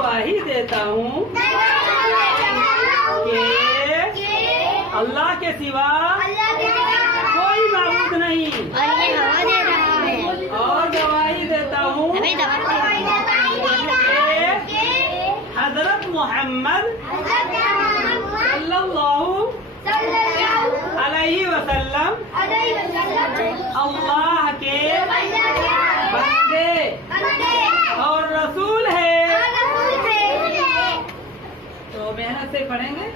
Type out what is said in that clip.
गवाही देता हूँ कि अल्लाह के सिवा कोई माबूद नहीं। और ये हवा दे रहा है। और गवाही देता हूँ कि हजरत मोहम्मद सल्लल्लाहु अलैहि वसल्लम अल्लाह के बंदे और रसूल है। तो मेहनत से पढ़ेंगे।